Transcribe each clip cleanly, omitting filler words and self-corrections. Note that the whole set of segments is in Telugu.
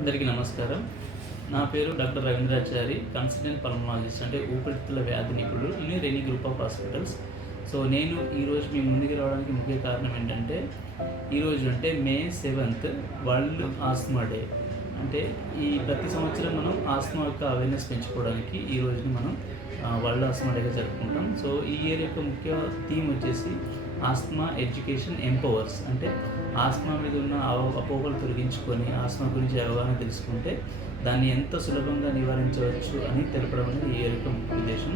అందరికీ నమస్కారం. నా పేరు డాక్టర్ రవీంద్రాచారి, కన్సల్టెంట్ పల్మనాలజిస్ట్, అంటే ఊపిరితిత్తుల వ్యాధి నిపుణుడు in rainy group of hospitals. So నేను ఈరోజు మీ ముందుకు రావడానికి ముఖ్య కారణం ఏంటంటే, ఈరోజు అంటే మే 7th వరల్డ్ ఆస్మా డే. అంటే ఈ ప్రతి సంవత్సరం మనం ఆస్మా యొక్క అవేర్నెస్ పెంచుకోవడానికి ఈ రోజుని మనం వరల్డ్ ఆస్మా డేగా జరుపుకుంటాం. సో ఈ ఇయర్ యొక్క ముఖ్య థీమ్ వచ్చేసి ఆస్మా ఎడ్యుకేషన్ ఎంపవర్స్. అంటే ఆస్మా మీద ఉన్న అపోహలు తొలగించుకొని ఆస్మా గురించి అవగాహన తెలుసుకుంటే దాన్ని ఎంత సులభంగా నివారించవచ్చు అని తెలపడం అనేది ఈ యొక్క ఉద్దేశం.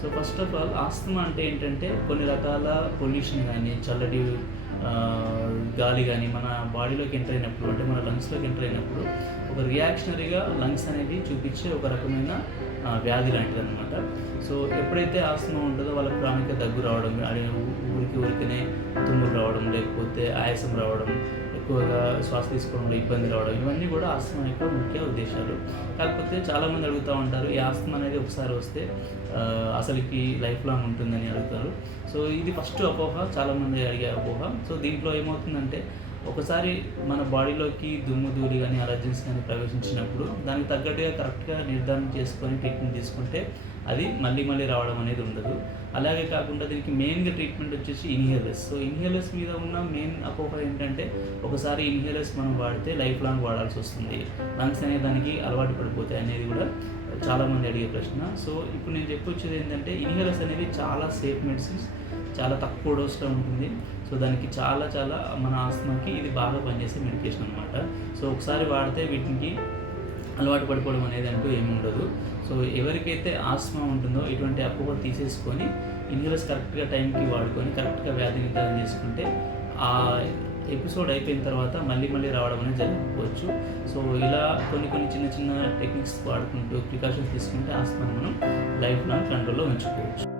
So first of all, asthma అంటే ఏంటంటే కొన్ని రకాల పొల్యూషన్ కానీ, చల్లటి గాలి కానీ మన బాడీలోకి ఎంటర్ అయినప్పుడు, అంటే మన లంగ్స్లోకి ఎంటర్ అయినప్పుడు ఒక రియాక్షనరీగా లంగ్స్ అనేది చూపించే ఒక రకమైన వ్యాధి లాంటిది అనమాట. సో ఎప్పుడైతే ఆస్మా ఉంటుందో వాళ్ళకి ప్రాణిక దగ్గు రావడం, ఊరికనే తుమ్ములు రావడం, లేకపోతే ఆయాసం రావడం, ఎక్కువగా శ్వాస తీసుకోవడంలో ఇబ్బంది రావడం, ఇవన్నీ కూడా ఆస్మా యొక్క ముఖ్య ఉద్దేశాలు. కాకపోతే చాలామంది అడుగుతూ ఉంటారు, ఈ ఆస్మా అనేది ఒకసారి వస్తే అసలుకి లైఫ్ లాంగ్ ఉంటుందని అడుగుతారు. సో ఇది ఫస్ట్ అపోహ, చాలామంది అడిగే అపోహ. సో దీంట్లో ఏమవుతుందంటే, ఒకసారి మన బాడీలోకి దుమ్ము, ధూళి కానీ, అలర్జెన్స్ కానీ ప్రవేశించినప్పుడు దానికి తగ్గట్టుగా కరెక్ట్గా నిర్ధారణ చేసుకొని ట్రీట్మెంట్ తీసుకుంటే అది మళ్ళీ రావడం అనేది ఉండదు. అలాగే కాకుండా దీనికి మెయిన్గా ట్రీట్మెంట్ వచ్చేసి ఇన్హేలర్స్. సో ఇన్హేలర్స్ మీద ఉన్న మెయిన్ అపోహ ఏంటంటే, ఒకసారి ఇన్హేలర్స్ మనం వాడితే లైఫ్ లాంగ్ వాడాల్సి వస్తుంది, లంగ్స్ అనే దానికి అలవాటు పడిపోతాయి అనేది కూడా చాలామంది అడిగే ప్రశ్న. సో ఇప్పుడు నేను చెప్పొచ్చేది ఏంటంటే, ఇన్హేలర్స్ అనేవి చాలా సేఫ్ మెడిసిన్స్, చాలా తక్కువ డోస్లో ఉంటుంది. సో దానికి చాలా మన ఆస్మాకి ఇది బాగా పనిచేసే మెడికేషన్ అనమాట. సో ఒకసారి వాడితే వీటికి అలవాటు పడిపోవడం అనేది అంటూ ఏమి ఉండదు. సో ఎవరికైతే ఆస్మా ఉంటుందో ఇటువంటి అపోహ తీసేసుకొని ఇన్హేలర్స్ కరెక్ట్గా టైంకి వాడుకొని కరెక్ట్గా వ్యాధి నిర్ధారణ చేసుకుంటే ఆ ఎపిసోడ్ అయిపోయిన తర్వాత మళ్ళీ రావడం అనేది జరగకపోవచ్చు. సో ఇలా కొన్ని చిన్న టెక్నిక్స్ వాడుకుంటూ ప్రికాషన్స్ తీసుకుంటే ఆస్మాను మనం లైఫ్ లాంగ్ కంట్రోల్లో ఉంచుకోవచ్చు.